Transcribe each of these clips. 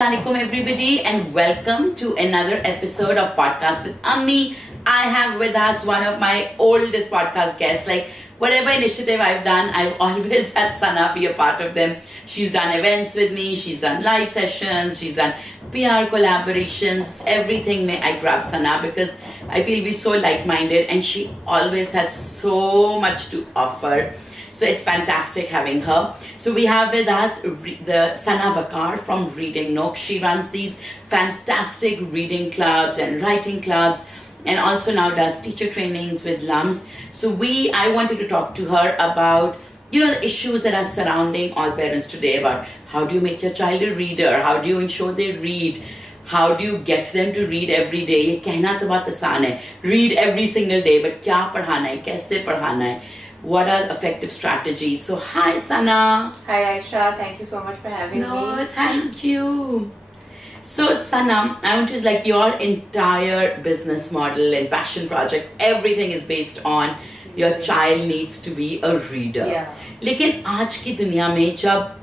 Assalamualaikum everybody and welcome to another episode of Podcast with Ammi. I have with us one of my oldest podcast guests. Like whatever initiative I've done, I've always had Sana be a part of them. She's done events with me, she's done live sessions, she's done PR collaborations, everything I grab Sana because I feel we're so like-minded and she always has so much to offer. So it's fantastic having her. So we have with us the Sana Vakar from Reading Nook. She runs these fantastic reading clubs and writing clubs and also now does teacher trainings with LUMS. So I wanted to talk to her about, the issues that are surrounding all parents today about how do you make your child a reader? How do you ensure they read? How do you get them to read every day? ये कहना तो बात आसान है. Read every single day, but क्या पढ़ाना है? कैसे पढ़ाना है? What are effective strategies? So hi Sana. Hi Aisha, thank you so much for having me. No, thank you. So Sana, I want to your entire business model and passion project, everything is based on your child needs to be a reader. Yeah. लेकिन आज की दुनिया में जब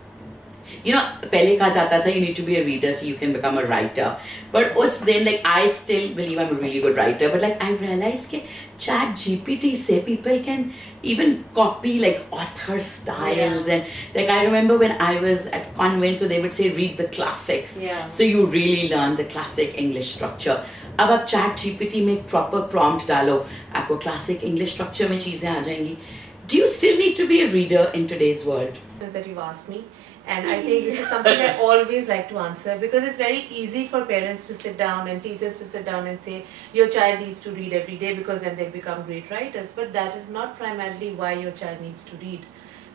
पहले कहा जाता था you need to be a reader so you can become a writer. But उस दिन I still believe I'm a really good writer. But I realized that ChatGPT से people can even copy author styles. Yeah. And I remember when I was at convent, so they would say read the classics. Yeah. So you really learn the classic English structure. अब आप ChatGPT में एक proper prompt डालो, आपको classic English structure में चीजें आ जाएंगी. Do you still need to be a reader in today's world? That you've asked me. And I think this is something I always like to answer because it's very easy for parents to sit down and teachers to sit down and say your child needs to read every day because then they become great writers. But that is not primarily why your child needs to read.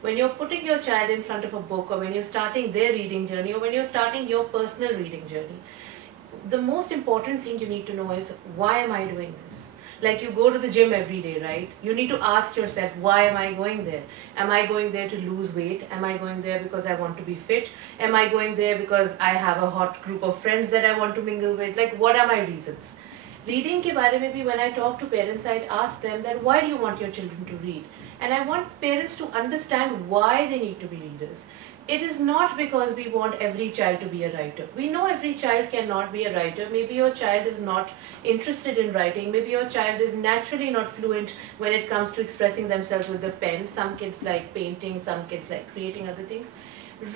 When you're putting your child in front of a book or when you're starting their reading journey or when you're starting your personal reading journey, the most important thing you need to know is why am I doing this? Like you go to the gym every day, right? You need to ask yourself, why am I going there? Am I going there to lose weight? Am I going there because I want to be fit? Am I going there because I have a hot group of friends that I want to mingle with? What are my reasons? Reading ke baare mein bhi, when I talk to parents, I'd ask them that why do you want your children to read? And I want parents to understand why they need to be readers. It is not because we want every child to be a writer. We know every child cannot be a writer. Maybe your child is not interested in writing. Maybe your child is naturally not fluent when it comes to expressing themselves with the pen. Some kids like painting, some kids like creating other things.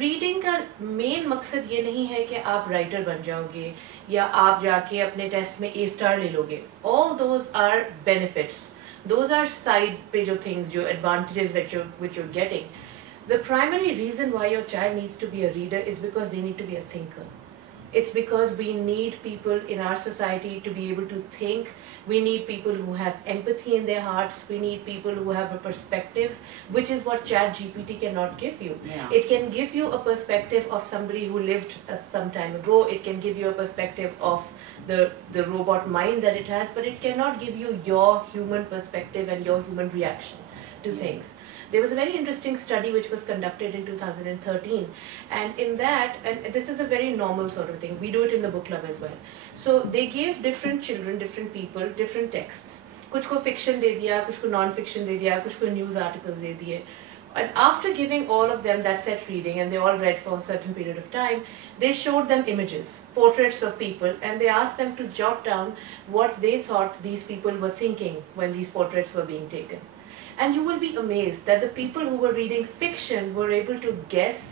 Reading का main मकसद ये नहीं है कि आप writer बन जाओगे या आप जाके अपने test में A star ले लोगे. All those are benefits. Those are side पे जो things, your advantages which you're getting. The primary reason why your child needs to be a reader is because they need to be a thinker. It's because we need people in our society to be able to think. We need people who have empathy in their hearts. We need people who have a perspective, which is what ChatGPT cannot give you. Yeah. It can give you a perspective of somebody who lived some time ago. It can give you a perspective of the robot mind that it has, but it cannot give you your human perspective and your human reaction to things. There was a very interesting study which was conducted in 2013 and in that, and this is a very normal sort of thing, we do it in the book club as well. So they gave different children, different people, different texts. कुछ को fiction दे दिया, कुछ को non-fiction दे दिया, कुछ को news articles दे दिए. And after giving all of them that set reading and they all read for a certain period of time, they showed them images, portraits of people, and they asked them to jot down what they thought these people were thinking when these portraits were being taken. And you will be amazed that the people who were reading fiction were able to guess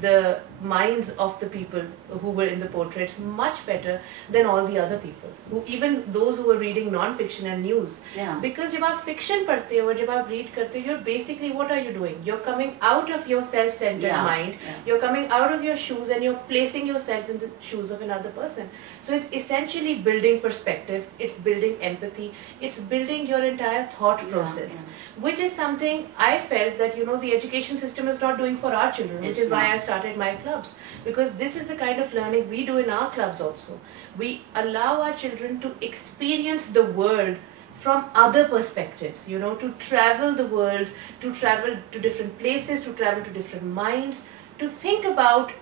the minds of the people who were in the portraits much better than all the other people, even those who were reading non-fiction and news. Yeah. Because जब आप fiction पढ़ते हो, जब आप read करते हो, you're basically, what are you doing? You're coming out of your self-centered mind, you're coming out of your shoes and you're placing yourself in the shoes of another person. So it's essentially building perspective, it's building empathy, it's building your entire thought process, which is something I felt that, the education system is not doing for our children, which is why I started my clubs, because this is the kind of learning we do in our clubs also. We allow our children to experience the world from other perspectives, to travel the world, to travel to different places, to travel to different minds, to think about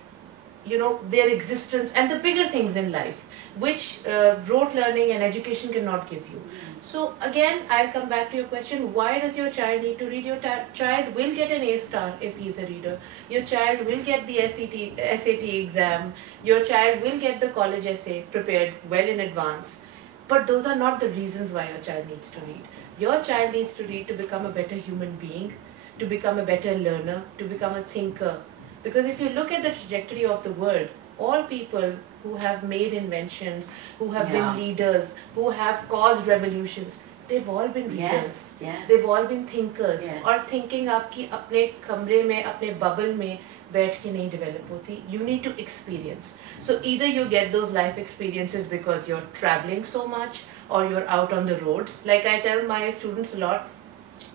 their existence and the bigger things in life, which rote learning and education cannot give you. So again, I'll come back to your question, why does your child need to read? Your child will get an A star if he's a reader. Your child will get the SAT exam. Your child will get the college essay prepared well in advance. But those are not the reasons why your child needs to read. Your child needs to read to become a better human being, to become a better learner, to become a thinker. Because if you look at the trajectory of the world, all people who have made inventions, who have been leaders, who have caused revolutions, they've all been readers. They've all been thinkers. और thinking आपकी अपने कमरे में, अपने bubble में बैठ के नहीं develop होती. You need to experience. So either you get those life experiences because you're traveling so much, or you're out on the roads. Like I tell my students a lot,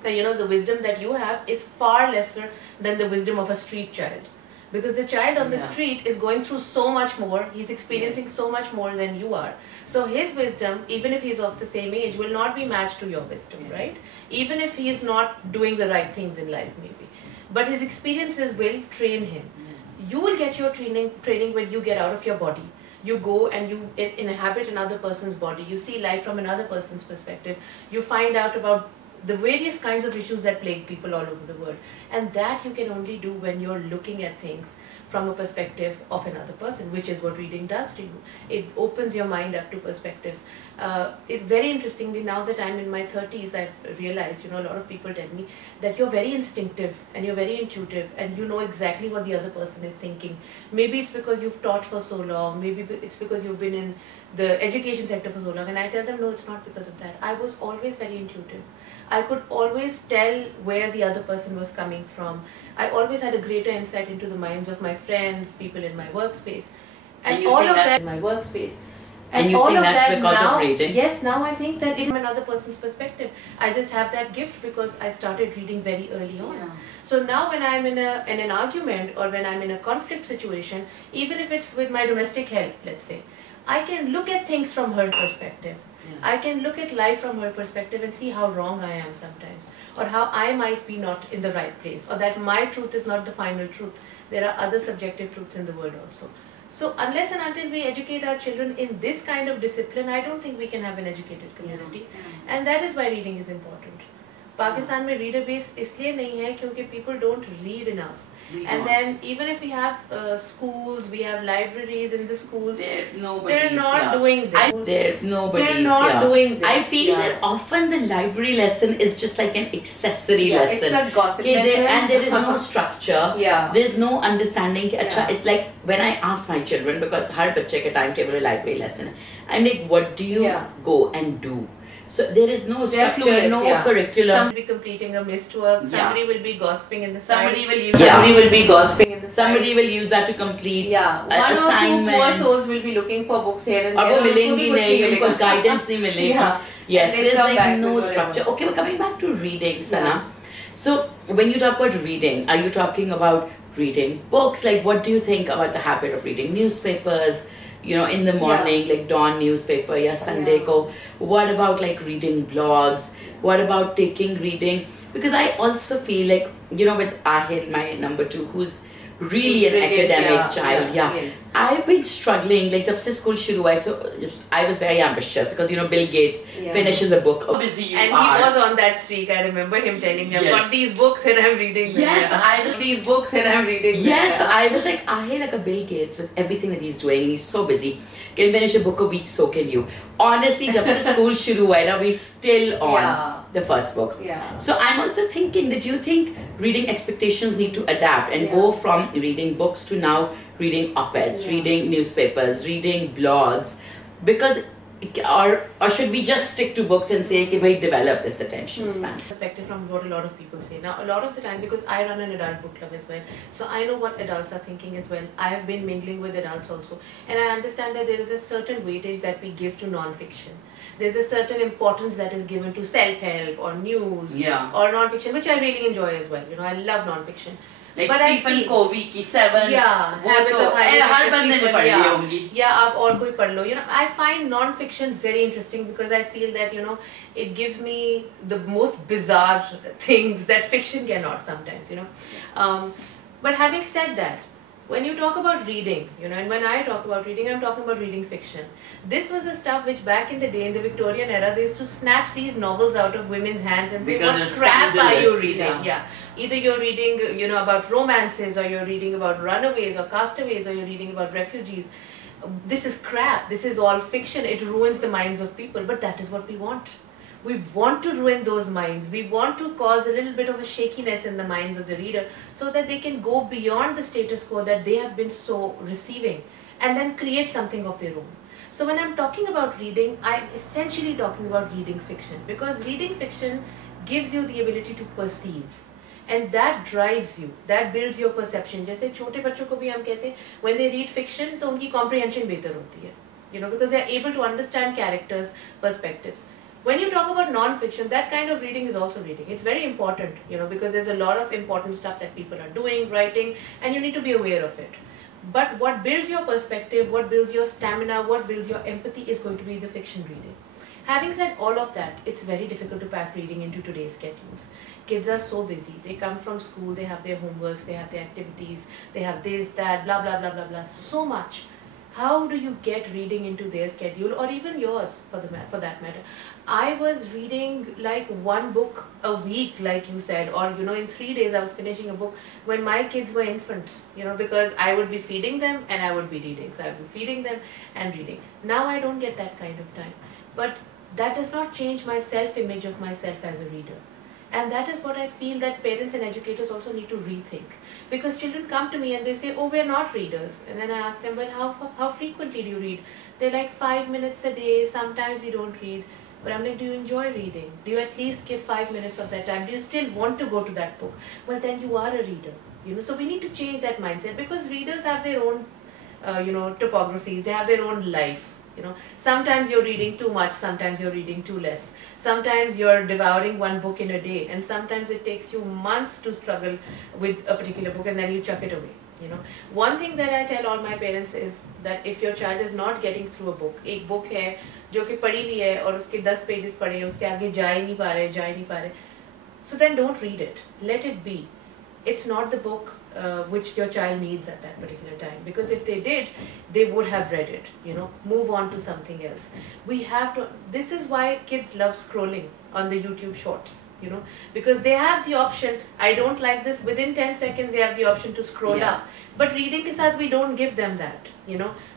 that the wisdom that you have is far lesser than the wisdom of a street child. Because the child on the street is going through so much more, he's experiencing so much more than you are. So his wisdom, even if he's of the same age, will not be matched to your wisdom, right? Even if he's not doing the right things in life maybe. But his experiences will train him. You will get your training when you get out of your body. You go and you inhabit another person's body. You see life from another person's perspective. You find out about the various kinds of issues that plague people all over the world. And that you can only do when you're looking at things from a perspective of another person, which is what reading does to you. It opens your mind up to perspectives. Very interestingly, now that I'm in my 30s, I've realized, a lot of people tell me that you're very instinctive and you're very intuitive and you know exactly what the other person is thinking. Maybe it's because you've taught for so long, maybe it's because you've been in the education sector for so long, and I tell them, no, it's not because of that. I was always very intuitive. I could always tell where the other person was coming from. I always had a greater insight into the minds of my friends, people in my workspace. And all of that in my workspace. And you think that's because of reading? Yes, now I think that it's from another person's perspective. I just have that gift because I started reading very early on. Yeah. So now when I'm in an argument or when I'm in a conflict situation, even if it's with my domestic help, let's say, I can look at things from her perspective. I can look at life from her perspective and see how wrong I am sometimes, or how I might be not in the right place, or that my truth is not the final truth. There are other subjective truths in the world also. So unless and until we educate our children in this kind of discipline, I don't think we can have an educated community. And that is why reading is important. Pakistan mein reader base इसलिए नहीं है क्योंकि people don't read enough. And then even if we have schools, we have libraries in the schools, they're not doing that. They're not doing this. I feel that often the library lesson is just like an accessory lesson. It's a gossip lesson. And there is no structure. There's no understanding. It's like when I ask my children, because har bachche ke timetable library lesson, I'm like, what do you go and do? So there is no structure, no curriculum. Somebody will be completing a missed work. Somebody will be gossiping in the side. Somebody will use that to complete assignments. One or two poor souls will be looking for books here and there. और वो मिलेंगी नहीं, उनको guidance नहीं मिलेगा. Yes, there's like no structure. Okay, we're coming back to reading, Sana. So when you talk about reading, are you talking about reading books? Like, what do you think about the habit of reading newspapers? In the morning, like Dawn newspaper, Sunday ko. What about like reading blogs? What about taking reading? Because I also feel like, with Ahil, my number 2, who's really an academic child. Yes. I've been struggling, like jab se school shuru hua, so I was very ambitious because Bill Gates finishes a book. Oh, busy and he was on that streak. I remember him telling me, I've got these books and I'm reading them. I was like, Ahil, like a Bill Gates with everything that he's doing, and he's so busy. Can finish a book a week, so can you. Honestly, jab se school shuru hua na, we're still on the first book. So I'm also thinking that you think reading expectations need to adapt and go from reading books to now reading op-eds, reading newspapers, reading blogs, because or should we just stick to books and say, okay, bhai, develop this attention span? Perspective from what a lot of people say. Now, a lot of the times, because I run an adult book club as well, so I know what adults are thinking as well. I have been mingling with adults also, and I understand that there is a certain weightage that we give to non-fiction. There's a certain importance that is given to self-help or news or non-fiction, which I really enjoy as well. I love non-fiction. Like Stephen Covey की 7 Habits of Highly हर बंदे ने पढ़ ली होंगी. आप और कोई पढ़ लो. I find non-fiction very interesting because I feel that it gives me the most bizarre things that fiction cannot sometimes. But having said that, When you talk about reading, and when I talk about reading, I'm talking about reading fiction. This was the stuff which back in the day, in the Victorian era, they used to snatch these novels out of women's hands and say, because what crap are you reading? Yeah. Either you're reading, about romances, or you're reading about runaways or castaways, or you're reading about refugees. This is crap. This is all fiction. It ruins the minds of people. But that is what we want. We want to ruin those minds. We want to cause a little bit of a shakiness in the minds of the reader so that they can go beyond the status quo that they have been so receiving and then create something of their own. So when I'm talking about reading, I'm essentially talking about reading fiction, because reading fiction gives you the ability to perceive. And that drives you, that builds your perception. जैसे छोटे बच्चों को भी हम कहते हैं, when they read fiction, तो उनकी comprehension बेहतर होती है, because they are able to understand characters' perspectives. When you talk about non-fiction, that kind of reading is also reading. It's very important, because there's a lot of important stuff that people are doing, writing, and you need to be aware of it. But what builds your perspective, what builds your stamina, what builds your empathy is going to be the fiction reading. Having said all of that, it's very difficult to pack reading into today's schedules. Kids are so busy. They come from school, they have their homeworks, they have their activities, they have this, that, blah, blah, blah, blah, blah. So much. How do you get reading into their schedule, or even yours for that matter? I was reading like one book a week, like you said, or in 3 days I was finishing a book when my kids were infants, because I would be feeding them and I would be reading. So I would be feeding them and reading. Now I don't get that kind of time. But that does not change my self-image of myself as a reader. And that is what I feel that parents and educators also need to rethink. Because children come to me and they say, oh, we're not readers. And then I ask them, well, how frequently do you read? They're like 5 minutes a day, sometimes we don't read. But I'm like, do you enjoy reading? Do you at least give 5 minutes of that time? Do you still want to go to that book? Well, then you are a reader. So we need to change that mindset, because readers have their own, topographies. They have their own life. Sometimes you're reading too much, sometimes you're reading too less. Sometimes you're devouring one book in a day, and sometimes it takes you months to struggle with a particular book and then you chuck it away. One thing that I tell all my parents is that if your child is not getting through a book, एक book है जो कि पढ़ी भी है और उसके 10 pages पढ़े, उसके आगे जा ही नहीं पा रहे, so then don't read it. Let it be. It's not the book which your child needs at that particular time, because if they did, they would have read it. Move on to something else. We have to. This is why kids love scrolling on the YouTube shorts. Because they have the option. I don't like this. Within 10 seconds, they have the option to scroll up. But reading ke saath, we don't give them that.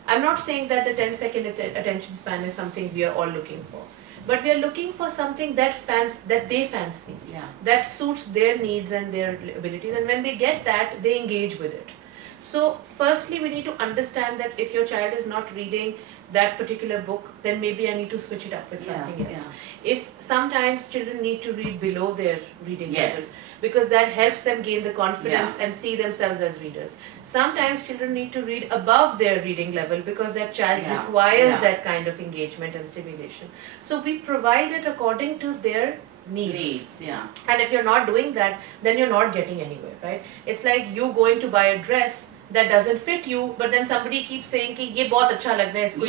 I'm not saying that the 10-second attention span is something we are all looking for. But we are looking for something that they fancy, that suits their needs and their abilities. And when they get that, they engage with it. So firstly, we need to understand that if your child is not reading that particular book, then maybe I need to switch it up with something else. If sometimes children need to read below their reading level, because that helps them gain the confidence and see themselves as readers. Sometimes children need to read above their reading level, because that child requires that kind of engagement and stimulation. So we provide it according to their needs. And if you're not doing that, then you're not getting anywhere, right? It's like you going to buy a dress that doesn't fit you, but then somebody keeps saying कि ये बहुत अच्छा लग रहा है, इसको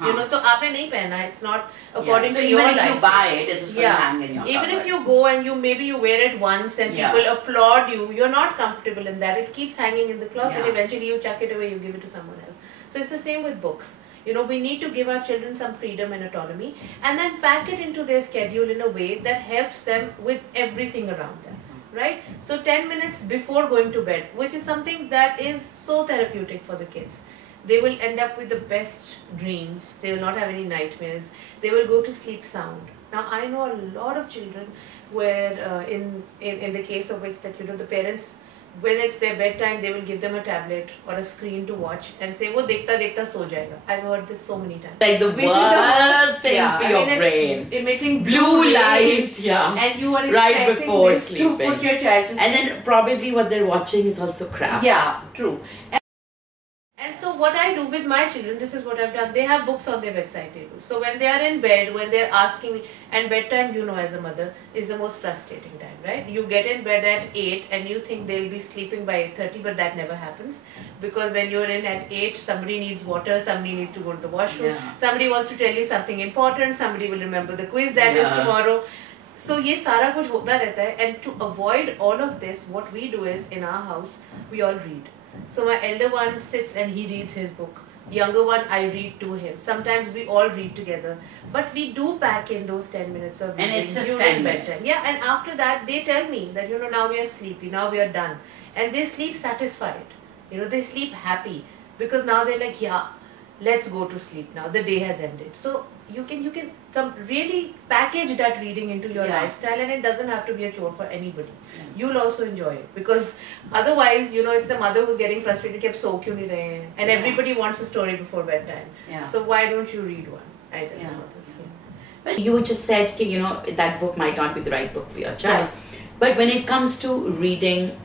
पहनो, तो आपने नहीं पहना. It's not according to your life. Even if you buy it, it's just going to hang in your Even if you go and maybe you wear it once and people applaud you, you're not comfortable in that. It keeps hanging in the closet. Eventually you chuck it away, you give it to someone else. So it's the same with books. We need to give our children some freedom and autonomy, and then pack it into their schedule in a way that helps them with everything around them. Right? So 10 minutes before going to bed, which is something that is so therapeutic for the kids. They will end up with the best dreams. They will not have any nightmares. They will go to sleep sound. Now I know a lot of children where in the case of which that the parents, when it's their bedtime, they will give them a tablet or a screen to watch and say, "वो देखता देखता सो जाएगा." I've heard this so many times. Like the worst thing for your brain. Emitting blue light, and you are right expecting before this sleeping. to put your child to sleep. And then probably what they're watching is also crap. Yeah, true. And so what I do with my children, this is what I've done. They have books on their bedside table. So when they are in bed, when they're asking me, and bedtime, as a mother, is the most frustrating time, right? You get in bed at 8 and you think they'll be sleeping by 8:30, but that never happens. Because when you're in at 8, somebody needs water, somebody needs to go to the washroom, somebody wants to tell you something important, somebody will remember the quiz that is tomorrow. So ये सारा कुछ होता रहता है, and to avoid all of this, what we do is, in our house, we all read. So my elder one sits and he reads his book. Younger one, I read to him. Sometimes we all read together. But we do pack in those 10 minutes of reading. And it's just during 10 bedtime. minutes. Yeah, and after that, they tell me that, now we are sleepy, now we are done. And they sleep satisfied. They sleep happy. Because now they're like, yeah, let's go to sleep now. The day has ended. So you can really package that reading into your lifestyle, and it doesn't have to be a chore for anybody. Yeah. You'll also enjoy it, because otherwise, it's the mother who's getting frustrated, kept so kyun nahi rahe hain? And everybody wants a story before bedtime. Yeah. So why don't you read one? I don't know about this. But you just said that book might not be the right book for your child. But when it comes to reading,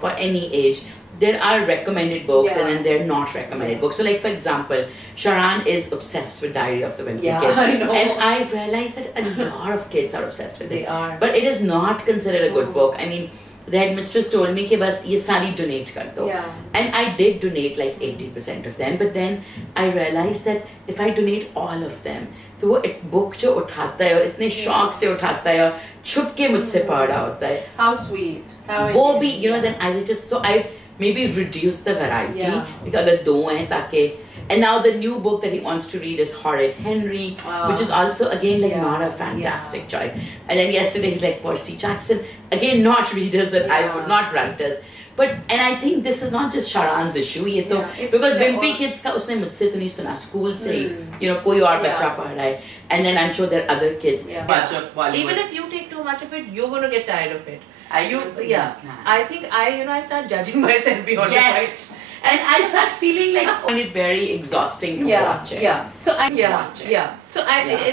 for any age, there are recommended books and then there are not recommended books. So like, for example, Sharan is obsessed with Diary of the Wimpy Kid. I know. And I've realized that a lot of kids are obsessed with it. They are. But it is not considered a good book. I mean, the headmistress told me कि बस ये सारी donate कर दो. Yeah. And I did donate like 80% of them. But then I realized that if I donate all of them, तो वो book जो उठाता है और इतने शौक से उठाता है और छुप के मुझसे पढ़ रहा होता है. How sweet. How वो भी, then I will just, so I maybe reduce the variety. Because अगर दो हैं ताकि, and now the new book that he wants to read is Horrid Henry, which is also again like not a fantastic choice. And then yesterday he's like Percy Jackson, again not readers that I would, not writers. But, and I think this is not just Sharan's issue, ये तो, because Wimpy Kids का उसने मुझसे तो नहीं सुना, school से ही, कोई और बच्चा पढ़ रहा है, and then I'm sure there are other kids. Bunch of Bollywood. Even if you take too much of it, you're going to get tired of it. I think I start judging myself beyond the point. And I start feeling like I find it very exhausting to watch it.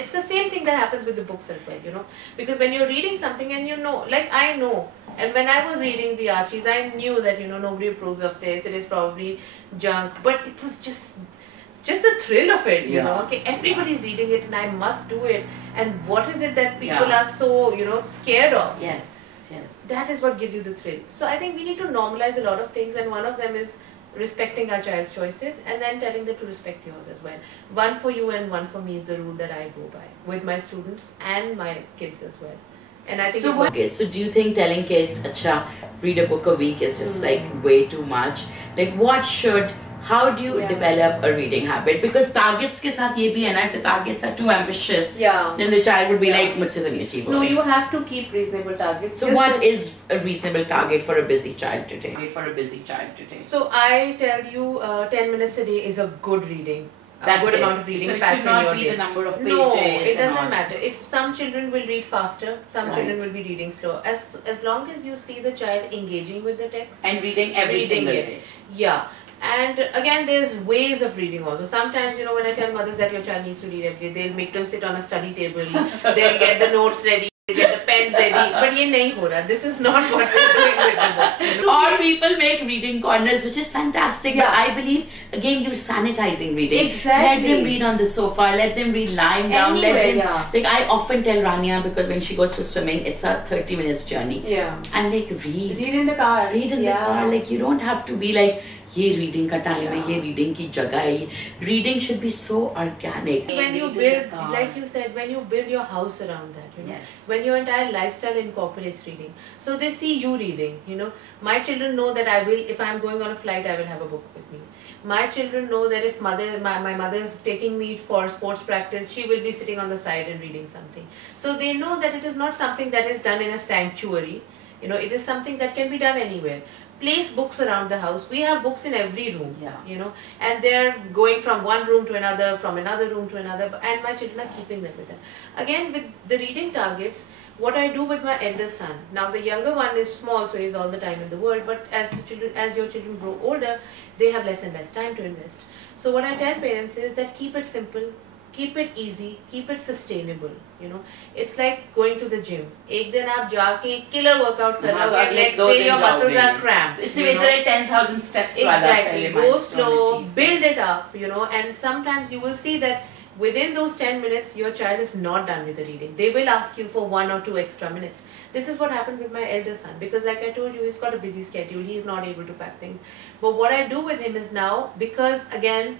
It's the same thing that happens with the books as well, because when you're reading something and like I know, and when I was reading the Archies, I knew that nobody approves of this, it is probably junk, but it was just the thrill of it, okay, everybody's reading it and I must do it, and what is it that people are so scared of? Yes. That is what gives you the thrill. So I think we need to normalize a lot of things, and one of them is respecting our child's choices and then telling them to respect yours as well. One for you and one for me is the rule that I go by with my students and my kids as well. And I think so do you think telling kids acha read a book a week is just like way too much? Like how do you develop a reading habit? Because targets ke saath ye bhi hai na, if the targets are too ambitious, then the child would be like mujhse to nahi achieve. No, you have to keep reasonable targets. So what is a reasonable target for a busy child today? So I tell you 10 minutes a day is a good reading. That's good amount of reading. So it should not be the number of pages. No, it doesn't matter. If some children will read faster, some children will be reading slow. As long as you see the child engaging with the text and reading every single day. Yeah. And again, there's ways of reading also. Sometimes, when I tell mothers that your child needs to read every day, they'll make them sit on a study table, they'll get the notes ready, they'll get the pens ready. But ye nahi ho raha. This is not what we're doing with the books. Or people make reading corners, which is fantastic. But I believe, again, you're sanitizing reading. Exactly. Let them read on the sofa, let them read lying down. Like I often tell Rania, because when she goes for swimming, it's a 30 minutes journey. I'm like, read in the car. Read in the car. Like, you don't have to be like, ये reading का time है, ये reading की जगह है. Reading should be so organic. When you build, like you said, when you build your house around that, when your entire lifestyle incorporates reading, so they see you reading. My children know that if I'm going on a flight, I will have a book with me. My children know that if my mother is taking me for sports practice, she will be sitting on the side and reading something. So they know that it is not something that is done in a sanctuary. It is something that can be done anywhere. Place books around the house. We have books in every room, and they're going from one room to another, from another room to another, and my children are keeping them with them. Again, with the reading targets, what I do with my eldest son, now the younger one is small, so he's all the time in the world, but as your children grow older, they have less and less time to invest. So what I tell parents is that keep it simple, keep it easy, keep it sustainable. It's like going to the gym. एक दिन आप जाके killer workout कर रहे हो, next day your muscles are cramped. इससे बेहतर है 10,000 steps Exactly. Go slow, build it up, and sometimes you will see that within those 10 minutes, your child is not done with the reading. They will ask you for 1 or 2 extra minutes. This is what happened with my elder son, because like I told you, he's got a busy schedule. He's not able to pack things. But what I do with him is now, because again,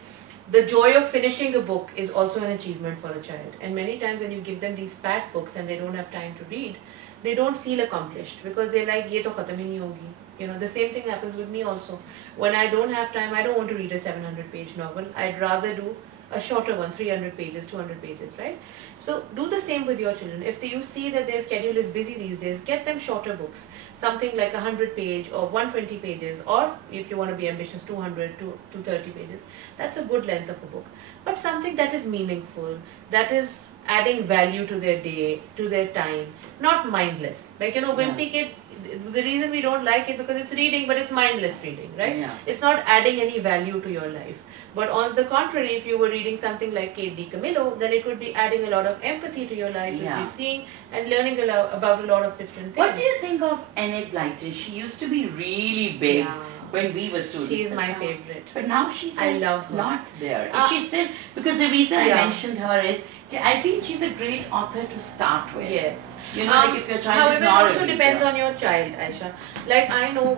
the joy of finishing a book is also an achievement for a child. And many times when you give them these fat books and they don't have time to read, they don't feel accomplished, because they're like, ye to khatam hi nahi hogi. You know, the same thing happens with me also. When I don't have time, I don't want to read a 700-page novel. I'd rather do a shorter one, 300 pages, 200 pages, right? So do the same with your children. If you see that their schedule is busy these days, get them shorter books, something like 100-page or 120 pages, or if you want to be ambitious, 200 to 230 pages. That's a good length of a book. But something that is meaningful, that is adding value to their day, to their time, not mindless. Like, you know, Wimpy Kid, the reason we don't like it because it's reading, but it's mindless reading, right? Yeah. It's not adding any value to your life. But on the contrary, if you were reading something like Kate DiCamillo, then it would be adding a lot of empathy to your life. Yeah. You'd be seeing and learning about a lot of different things. What do you think of Enid Blyton? She used to be really big Yeah. when we were students. She's my That's how- favorite. But now she's I love her. not there. Uh, She's still, because the reason I Yeah. mentioned her is, I feel she's a great author to start with. Yes. You know, like if your child however, is not it also a depends reader. on your child, Aisha. Like I know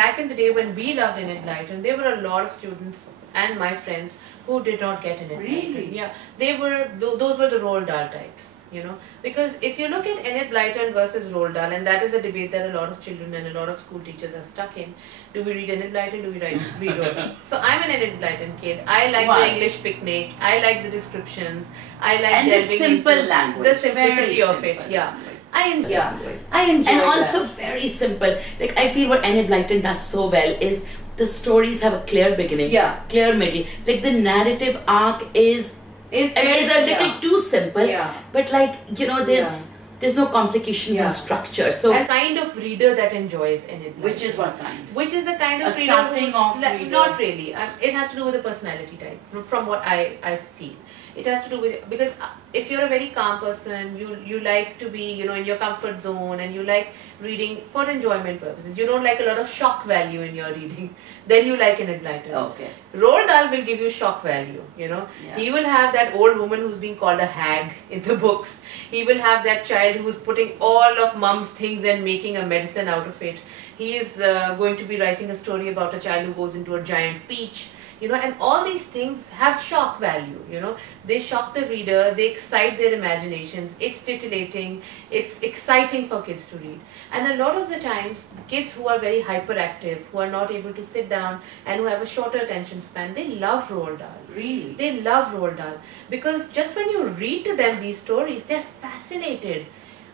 back in the day when we loved Enid Blyton, there were a lot of students and my friends who did not get Enid Really? Blyton. Yeah, they were, those were the Roald Dahl types. You know, because if you look at Enid Blyton versus Roald Dahl, and that is a debate that a lot of children and a lot of school teachers are stuck in. Do we read Enid Blyton? Do we read Roald Dahl? So I'm an Enid Blyton kid. I like Why? the English picnic. I like the descriptions. I like And the delving simple into language. the simplicity Very of it. simple Yeah. language. I enjoy And that. also very simple. Like I feel what Enid Blyton does so well is the stories have a clear beginning, Yeah. clear middle. Like the narrative arc is It's a little yeah. too simple. Yeah. But like, you know, there's no complications Yeah. and structure. So a kind of reader that enjoys Enid Blyton. which is what kind? Which is the kind of A reader starting who's off reader. Not really. It has to do with the personality type. From what I feel, it has to do with, because if you're a very calm person, you like to be, you know, in your comfort zone, and you like reading for enjoyment purposes. You don't like a lot of shock value in your reading. Then you like Enid Blyton. Okay. Roald Dahl will give you shock value, you know. Yeah. He will have that old woman who's being called a hag in the books. He will have that child who's putting all of mom's things and making a medicine out of it. He is going to be writing a story about a child who goes into a giant peach, you know, and all these things have shock value, you know. They shock the reader, they excite their imaginations, it's titillating, it's exciting for kids to read. And a lot of the times, kids who are very hyperactive, who are not able to sit down and who have a shorter attention span, they love Roald Dahl. Really? They love Roald Dahl because just when you read to them these stories, they're fascinated.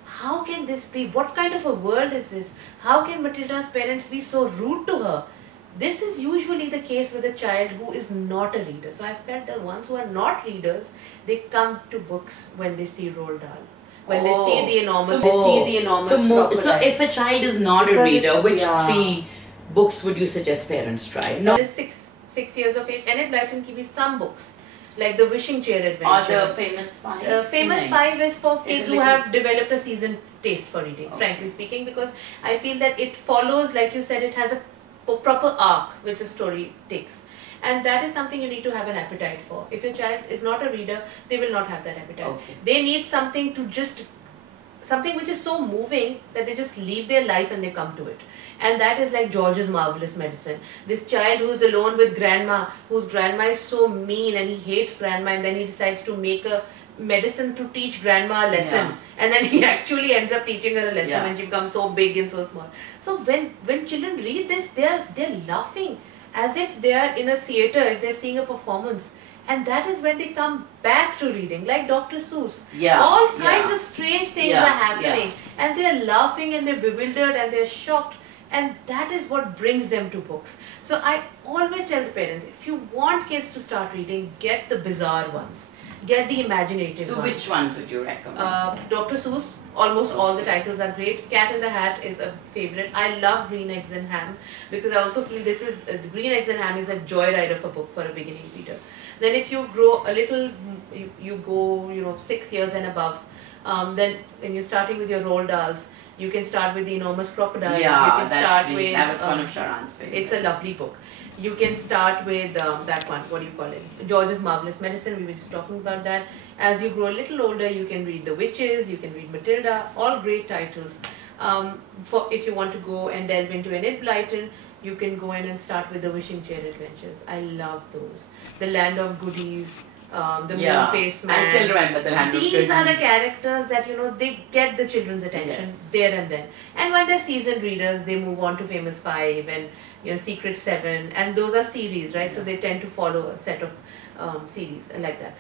How can this be? What kind of a world is this? How can Matilda's parents be so rude to her? This is usually the case with a child who is not a reader. So I felt that ones who are not readers, they come to books when they see Roald Dahl. When they see the enormous, So if a child is not a Because reader, it's- which yeah. 3 books would you suggest parents try? no, six years of age, Enid Blyton give me some books like the Wishing Chair Or Adventure. the famous 5? Famous Nine. 5 is for kids It's who like- have developed a seasoned taste for reading, Okay. frankly speaking, because I feel that it follows, like you said, it has a proper arc which a story takes. And that is something you need to have an appetite for. If your child is not a reader, they will not have that appetite. Okay. They need something to something which is so moving that they just leave their life and they come to it. And that is like George's Marvelous Medicine. This child who's alone with grandma, whose grandma is so mean and he hates grandma, and then he decides to make a medicine to teach grandma a lesson. Yeah. And then he actually ends up teaching her a lesson Yeah. when she becomes so big and so small. So when children read this, they're laughing as if they are in a theater, if they're seeing a performance. And that is when they come back to reading, like Dr. Seuss. Yeah, All kinds yeah. of strange things Yeah, are happening. And they're laughing and they're bewildered and they're shocked. And that is what brings them to books. So I always tell the parents, if you want kids to start reading, get the bizarre ones. Get the imaginative So ones. which ones would you recommend? Dr. Seuss, almost all the titles are great. Cat in the Hat is a favorite. I love Green Eggs and Ham because I also feel this is, Green Eggs and Ham is a joyride of a book for a beginning reader. Then if you grow a little, you go, 6 years and above, then when you're starting with your Roald Dahls, you can start with The Enormous Crocodile. You Yeah, can that's start really, with, that was one of Sharan's favorites. it's a lovely book. You can start with that one, what do you call it? George's Marvelous Medicine, we were just talking about that. As you grow a little older, you can read The Witches, you can read Matilda, all great titles. If you want to go and delve into Enid Blyton, you can go in and start with The Wishing Chair Adventures. I love those. The Land of Goodies, the Moon Face Man. I still remember the Land of These are the Curtains. characters that, you know, they get the children's attention there and then. And when they're seasoned readers, they move on to Famous Five and, you know, Secret Seven, and those are series, right? So they tend to follow a set of series like that.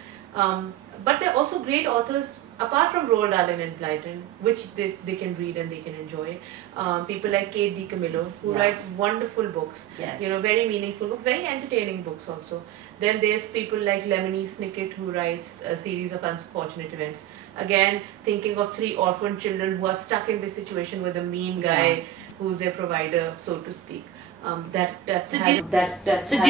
But they're also great authors, apart from Roald Dahl and Blyton, which they can read and they can enjoy. People like Kate DiCamillo, who writes wonderful books, you know, very meaningful books, very entertaining books also. Then there's people like Lemony Snicket, who writes a series of unfortunate events. Again, thinking of 3 orphan children who are stuck in this situation with a mean guy who's their provider, so to speak. So do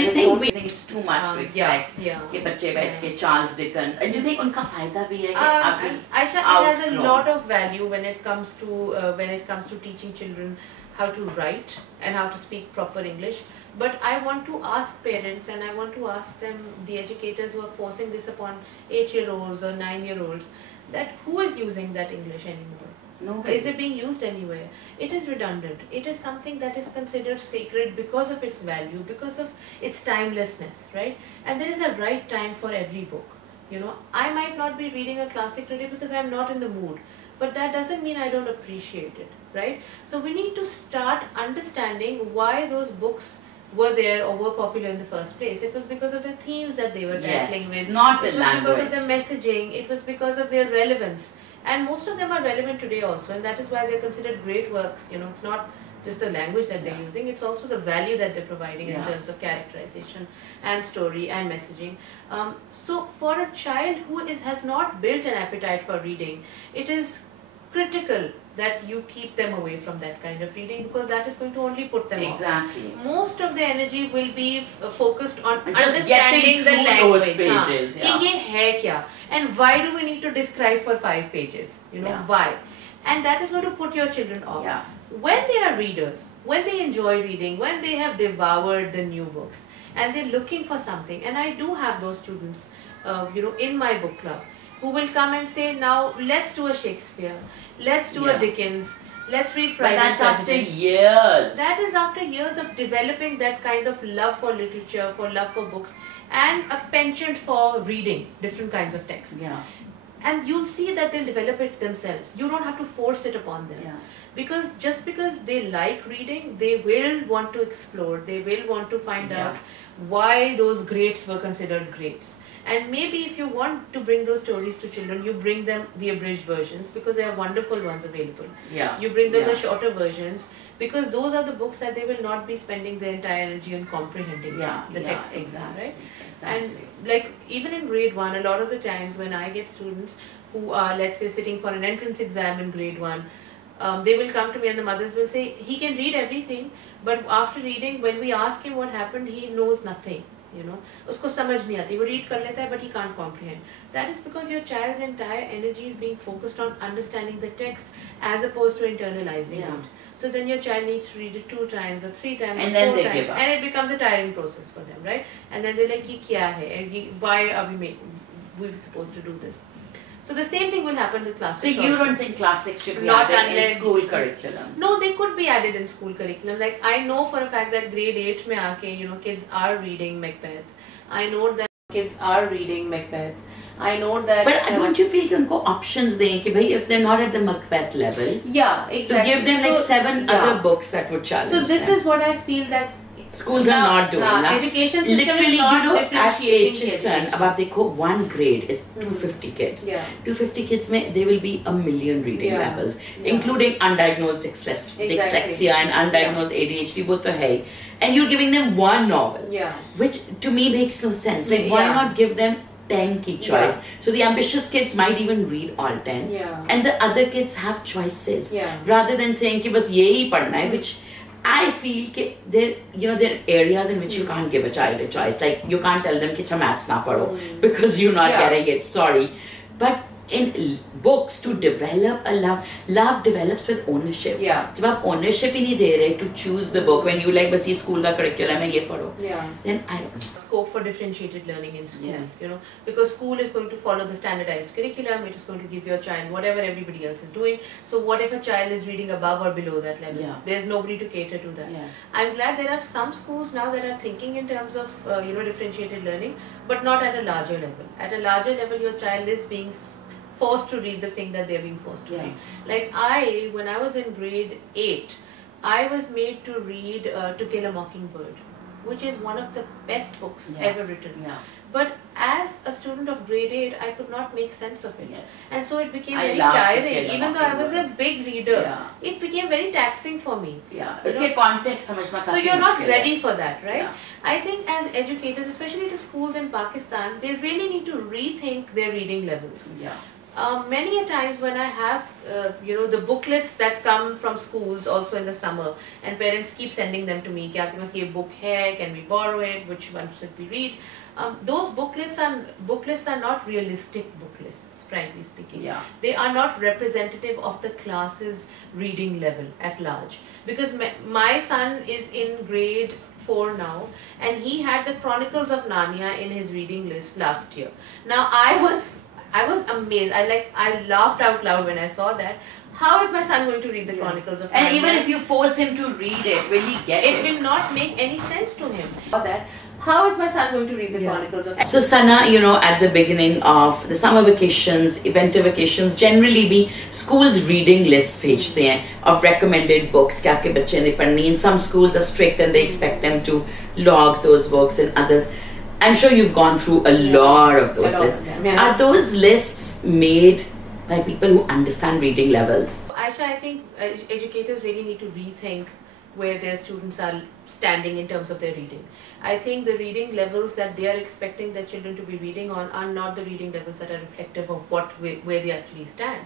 you think it's too much to expect कि बच्चे बैठ के Charles Dickens, and do you think उनका फायदा भी है कि Aisha, it has a lot of value when it comes to teaching children how to write and how to speak proper English. But I want to ask parents, and I want to ask them, the educators who are forcing this upon 8-year-olds or 9-year-olds, that who is using that English anymore? No. Is it being used anywhere? It is redundant. It is something that is considered sacred because of its value, because of its timelessness, right? And there is a right time for every book. You know, I might not be reading a classic today because I'm not in the mood, but that doesn't mean I don't appreciate it, right? So we need to start understanding why those books were there or were popular in the first place. It was because of the themes that they were tackling with. Not the language. It was because of the messaging. It was because of their relevance. And most of them are relevant today also, and that is why they're considered great works. You know, it's not just the language that they're using, it's also the value that they're providing in terms of characterization and story and messaging. So for a child who has not built an appetite for reading, it is critical that you keep them away from that kind of reading, because that is going to only put them off. Most of the energy will be focused on understanding the language. Those pages, कि ये है क्या? And why do we need to describe for 5 pages? You know, why? And that is going to put your children off. When they are readers, when they enjoy reading, when they have devoured the new books, and they're looking for something, and I do have those students, you know, in my book club, who will come and say, now let's do a Shakespeare, let's do a Dickens, let's read Pride and Prejudice. But that's after years. That is after years of developing that kind of love for literature, for love for books, and a penchant for reading different kinds of texts. And you'll see that they'll develop it themselves. You don't have to force it upon them. Because just because they like reading, they will want to explore, they will want to find out why those greats were considered greats. And maybe if you want to bring those stories to children, you bring them the abridged versions, because there are wonderful ones available. You bring them the shorter versions, because those are the books that they will not be spending their entire energy on comprehending the text. Right? And like even in grade 1, a lot of the times when I get students who are, let's say, sitting for an entrance exam in grade 1, they will come to me and the mothers will say, he can read everything, but after reading, when we ask him what happened, he knows nothing. You know, usko samajh nahi aati. Wo read kar leta hai, but he can't comprehend. That is because your child's entire energy is being focused on understanding the text as opposed to internalizing it. So then your child needs to read it 2 times or 3 times and or then 4 they times, give up. and it becomes a tiring process for them, right? And then they're like, ye kya hai? And why are we supposed to do this? So the same thing will happen with classics. So you don't think classics should be added in school curriculums? No, they could be added in school curriculum. Like I know for a fact that grade 8 mein aake, you know, kids are reading Macbeth. I know that kids are reading Macbeth. I know that. But don't you feel you unko options dein ki bhai, if they're not at the Macbeth level? Exactly. To give them like 7 other books that would challenge them. So this is what I feel that schools are not doing. Education system literally, is not you know, at differentiating HSN, about देखो 1 grade is 250 kids. 250 kids में there will be 1 million reading levels, including undiagnosed dyslexia and undiagnosed ADHD. वो तो है ही. And you're giving them 1 novel, which to me makes no sense. Like, why not give them 10 ki choice? So the ambitious kids might even read all 10, and the other kids have choices, rather than saying कि बस यही पढ़ना है, which I feel that there are areas in which you can't give a child a choice. Like you can't tell them कि maths ना पढ़ो because you're not getting it. Sorry, but in books to develop a love. Love develops with ownership. Yeah. जब आप ownership ही नहीं दे रहे to choose the book, when you like बस ये school का curriculum है ये पढ़ो. Yeah. Then I don't know. Scope for differentiated learning in schools, Yes. you know, because school is going to follow the standardized curriculum. It is going to give your child whatever everybody else is doing. So what if a child is reading above or below that level? Yeah. There's nobody to cater to that. Yeah. I'm glad there are some schools now that are thinking in terms of differentiated learning, but not at a larger level. At a larger level, your child is being forced to read the thing that they're being forced to Yeah. read. Like when I was in grade 8, I was made to read To Kill a Mockingbird, which is one of the best books Yeah. ever written. Yeah. But as a student of grade 8, I could not make sense of it. Yes. And so it became I very loved To tiring. Kill a Even though I was a Mockingbird. big reader, Yeah. it became very taxing for me. Yeah. You उसके know? context समझना So काफी you're not मुश्किल है. ready for that, right? Yeah. I think as educators, especially the schools in Pakistan, they really need to rethink their reading levels. Yeah. Many a times when I have, the book lists that come from schools also in the summer, and parents keep sending them to me, कि आपके पास ये book है, can we borrow it, which one should we read? Those book lists are not realistic book lists, frankly speaking. Yeah. They are not representative of the class's reading level at large. Because my son is in grade 4 now, and he had the Chronicles of Narnia in his reading list last year. Now I was amazed. I laughed out loud when I saw that. How is my son going to read the Chronicles of Narnia? And even if you force him to read it, will he get it? It will not make any sense to him. How is my son going to read the Chronicles of Narnia? So Sana, at the beginning of the summer vacations, winter vacations, generally भी schools reading lists भेजते हैं of recommended books कि आपके बच्चे ने पढ़नी. In some schools are strict and they expect them to log those books, and others. I'm sure you've gone through a lot of those lists. Yeah. Are those lists made by people who understand reading levels? Aisha, I think educators really need to rethink where their students are standing in terms of their reading. I think the reading levels that they are expecting their children to be reading on are not the reading levels that are reflective of where they actually stand.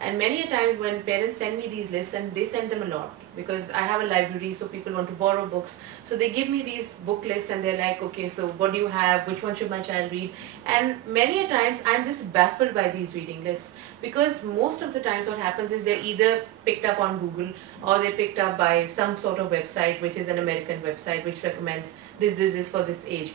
And many a times when parents send me these lists, and they send them a lot, because I have a library, so people want to borrow books. So they give me these book lists and they're like, okay, so what do you have? Which one should my child read? And many a times I'm just baffled by these reading lists, because most of the times what happens is they're either picked up on Google, or they're picked up by some sort of website, which is an American website, which recommends this for this age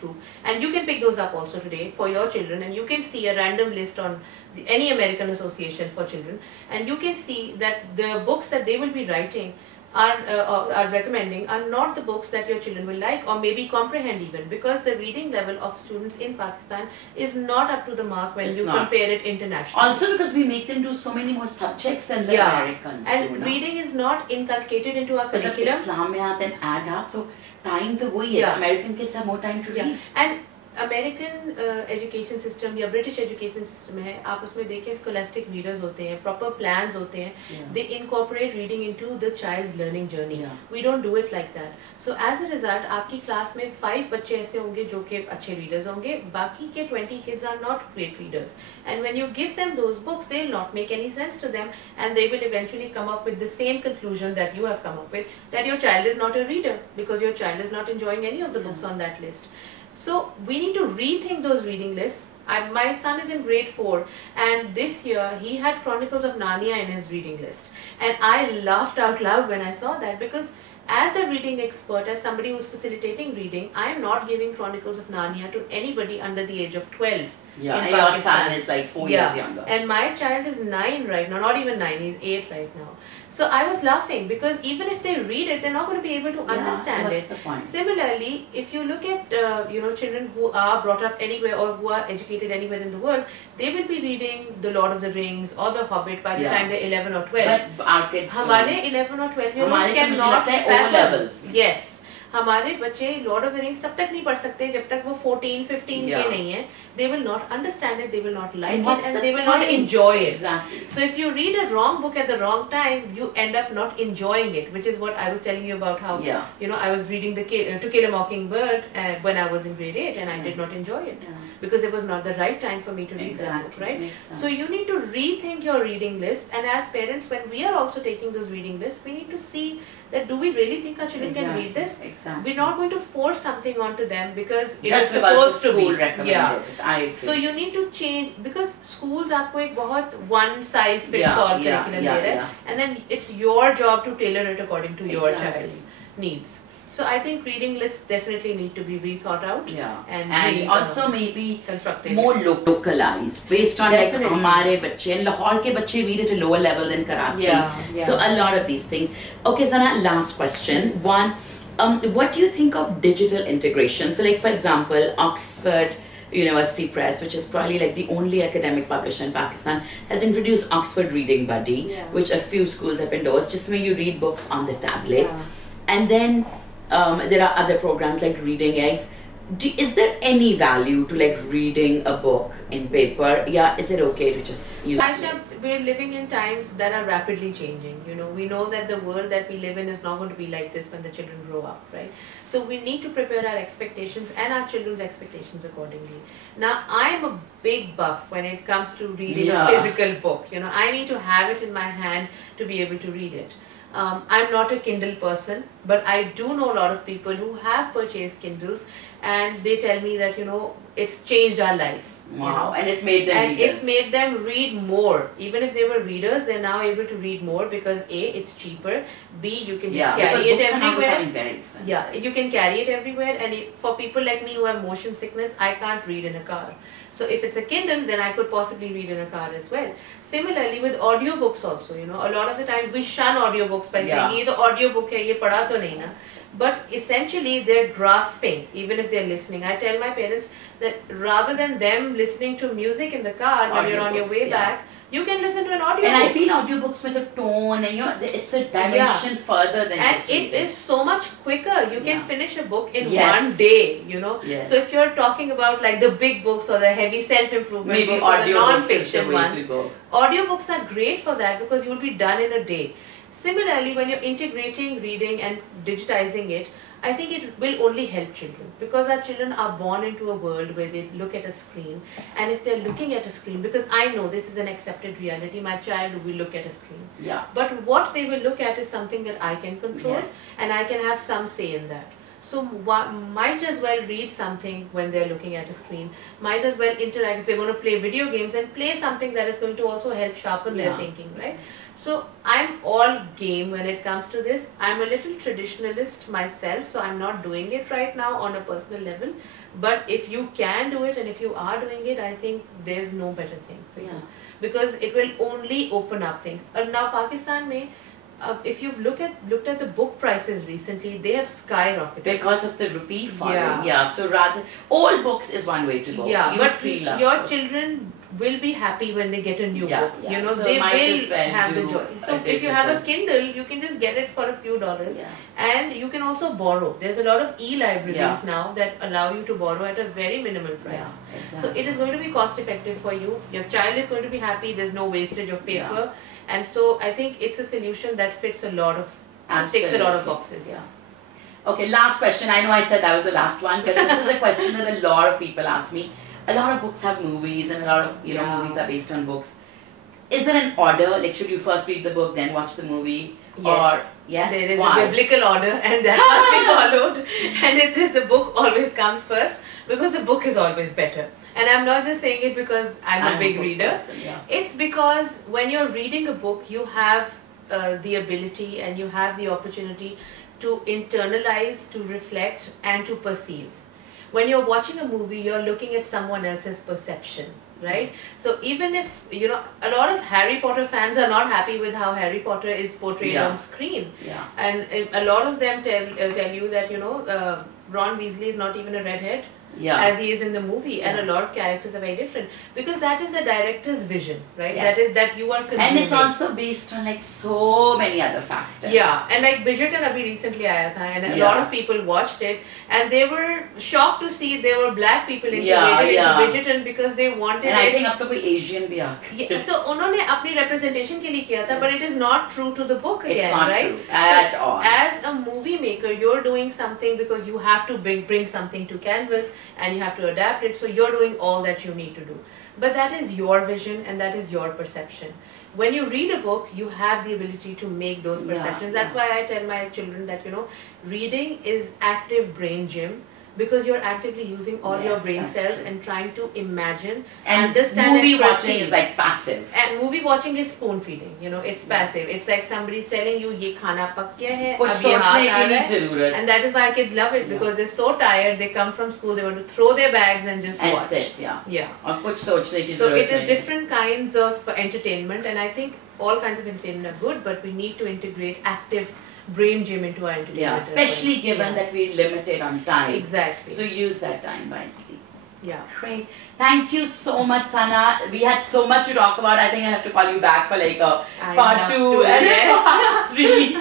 group. And you can pick those up also today for your children, and you can see a random list on any American association for children, and you can see that the books that they will be writing are recommending are not the books that your children will like or maybe comprehend even, because the reading level of students in Pakistan is not up to the mark when you compare it internationally. Also because we make them do so many more subjects than the Americans and do. reading is not inculcated into our curriculum. Islamiyat and adab, so time to वही है. American kids have more time to read. And American education system या British education system है, आप उसमें देखें scholastic readers होते हैं, proper plans होते हैं, they incorporate reading into the child's learning journey. We don't do it like that. So as a result आपकी क्लास में 5 बच्चे ऐसे होंगे जो कि अच्छे रीडर्स होंगे, बाकी के 20 kids are not great readers. And when you give them those books, they will not make any sense to them, and they will eventually come up with the same conclusion that you have come up with, that your child is not a reader because your child is not enjoying any of the books on that list. So we need to rethink those reading lists. My son is in grade 4, and this year he had Chronicles of Narnia in his reading list, and I laughed out loud when I saw that, because as a reading expert, as somebody who's facilitating reading, I am not giving Chronicles of Narnia to anybody under the age of 12. Yeah, and your son is like 4 years younger. And my child is 9 right now, not even 9, he's 8 right now. So I was laughing, because even if they read it, they're not going to be able to understand what's it. The point? Similarly, if you look at children who are brought up anywhere or who are educated anywhere in the world, they will be reading The Lord of the Rings or The Hobbit by the time they're 11 or 12. But our kids हमारे 11 or 12 year olds cannot fathom. Yes. हमारे बच्चे Lord of the rings तब तक नहीं पढ़ सकते जब तक वो 14-15 के नहीं है. They will not understand it, they will not like it, and they will not enjoy it. Exactly. So if you read a wrong book at the wrong time, you end up not enjoying it, which is what I was telling you about how I was reading To Kill a Mockingbird when I was in grade 8, and I did not enjoy it. because it was not the right time for me to read that book, right? Makes sense. So you need to rethink your reading list, and as parents, when we are also taking those reading lists, we need to see that do we really think our children can read this? Exactly. We're not going to force something onto them because it just is supposed to be. Yeah. It. I agree. So you need to change, because schools आपको एक बहुत one size fits all curriculum दे रहे हैं, and then it's your job to tailor it according to your child's needs. So I think reading lists definitely need to be rethought out. And also maybe constructed, more localized based on like हमारे बच्चे and Lahore के बच्चे read at a lower level than Karachi. So a lot of these things. Okay, Sana, last question. One, what do you think of digital integration? So like for example, Oxford University Press, which is probably like the only academic publisher in Pakistan, has introduced Oxford Reading Buddy, which a few schools have endorsed, just where you read books on the tablet. And then there are other programs like Reading Eggs. Is there any value to like reading a book in paper? Yeah, is it okay to just use Aisha, we're living in times that are rapidly changing. We know that the world that we live in is not going to be like this when the children grow up, right? So we need to prepare our expectations and our children's expectations accordingly. Now, I'm a big buff when it comes to reading a physical book. I need to have it in my hand to be able to read it. I'm not a Kindle person, but I do know a lot of people who have purchased Kindles, and they tell me that it's changed our life. Wow, and it's made them readers. It's made them read more. Even if they were readers, they're now able to read more because A, it's cheaper. B, you can just carry it everywhere. Very expensive. Yeah, you can carry it everywhere. And for people like me who have motion sickness, I can't read in a car. So if it's a Kindle, then I could possibly read in a car as well. Similarly with audiobooks also, a lot of the times we shun audiobooks by saying, ye to audiobook hai, ye padha to nahi na. But essentially they're grasping, even if they're listening. I tell my parents that rather than them listening to music in the car when you're on your way back, you can listen to an audiobook. And I feel audiobooks with a tone and it's a dimension further than just reading. And it is so much quicker. You can finish a book in one day, So if you're talking about like the big books or the heavy self-improvement books or the non-fiction ones, audiobooks are great for that because you'll be done in a day. Similarly, when you're integrating reading and digitizing it, I think it will only help children because our children are born into a world where they look at a screen, and if they're looking at a screen, because I know this is an accepted reality, my child will look at a screen. But what they will look at is something that I can control and I can have some say in that. So might as well read something when they're looking at a screen, might as well interact if they're going to play video games and play something that is going to also help sharpen their thinking, right? So I'm all game when it comes to this. I'm a little traditionalist myself, so I'm not doing it right now on a personal level. But if you can do it and if you are doing it, I think there's no better thing for you. Because it will only open up things. Now Pakistan mein, if you've looked at the book prices recently, they have skyrocketed because of the rupee falling. So rather old books is one way to go. But your children will be happy when they get a new book. So they will have the joy. So if you have a Kindle, you can just get it for a few dollars, and you can also borrow. There's a lot of e-libraries now that allow you to borrow at a very minimal price. So it is going to be cost effective for you. Your child is going to be happy. There's no wastage of paper. And so I think it's a solution that fits a lot of, ticks a lot of boxes. Okay, last question. I know I said that was the last one, but this is a question that a lot of people ask me. A lot of books have movies, and a lot of movies are based on books. Is there an order? Like, should you first read the book, then watch the movie? Or there is a biblical order, and that must be followed. And it is the book always comes first because the book is always better. And I'm not just saying it because I'm a big reader. Person, It's because when you're reading a book, you have the ability and you have the opportunity to internalize, to reflect, and to perceive. When you're watching a movie, you're looking at someone else's perception, right? So even if, a lot of Harry Potter fans are not happy with how Harry Potter is portrayed on screen. And a lot of them tell you that, Ron Weasley is not even a redhead. As he is in the movie, and a lot of characters are very different because that is the director's vision, right? That you are consuming. And it's also based on like so many other factors. And like Bridgerton abhi recently aaya tha, and a lot of people watched it and they were shocked to see there were black people integrated into Bridgerton because they wanted and I think ab to koi Asian bhi aa so unhone apni representation ke liye kiya tha, but it is not true to the book again, it's not right? True at all. As a movie maker, you're doing something because you have to bring something to canvas. and you have to adapt it. So you're doing all that you need to do. But that is your vision and that is your perception. When you read a book, you have the ability to make those perceptions. That's why I tell my children that, reading is active brain gym, because you're actively using all your brain cells and trying to imagine and understand. Movie watching is like passive. And movie watching is spoon feeding. It's passive. It's like somebody's telling you, "Ye khana pak gaya hai, ab ye hath aa raha hai." And that is why kids love it, because they're so tired. They come from school, they want to throw their bags and just watch. Sit, yeah. Or kuch sochne ki So it is different kinds of entertainment, and I think all kinds of entertainment are good, but we need to integrate active brain gym into our entertainment. Yeah, especially given that we're limited on time. Exactly. So use that time wisely. Yeah. Great. Thank you so much, Sana. We had so much to talk about. I think I have to call you back for like a part 2 and part 3.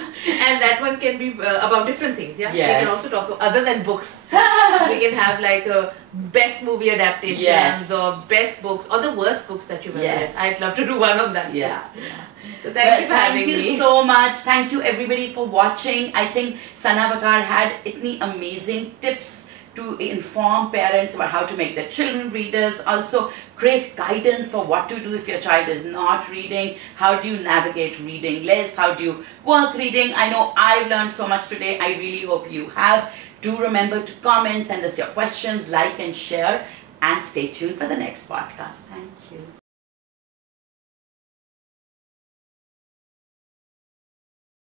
And that one can be about different things. Yeah. Yes. We can also talk other than books. We can have like a best movie adaptations or best books or the worst books that you've ever read. I'd love to do one on that. Yeah. So thank you so much. Thank you everybody for watching. I think Sana Vagar had itni amazing tips to inform parents about how to make their children readers. Also great guidance for what to do if your child is not reading. How do you navigate reading lists? How do you work reading? I know I've learned so much today. I really hope you have. Do remember to comment, send us your questions, like and share, and stay tuned for the next podcast. Thank you.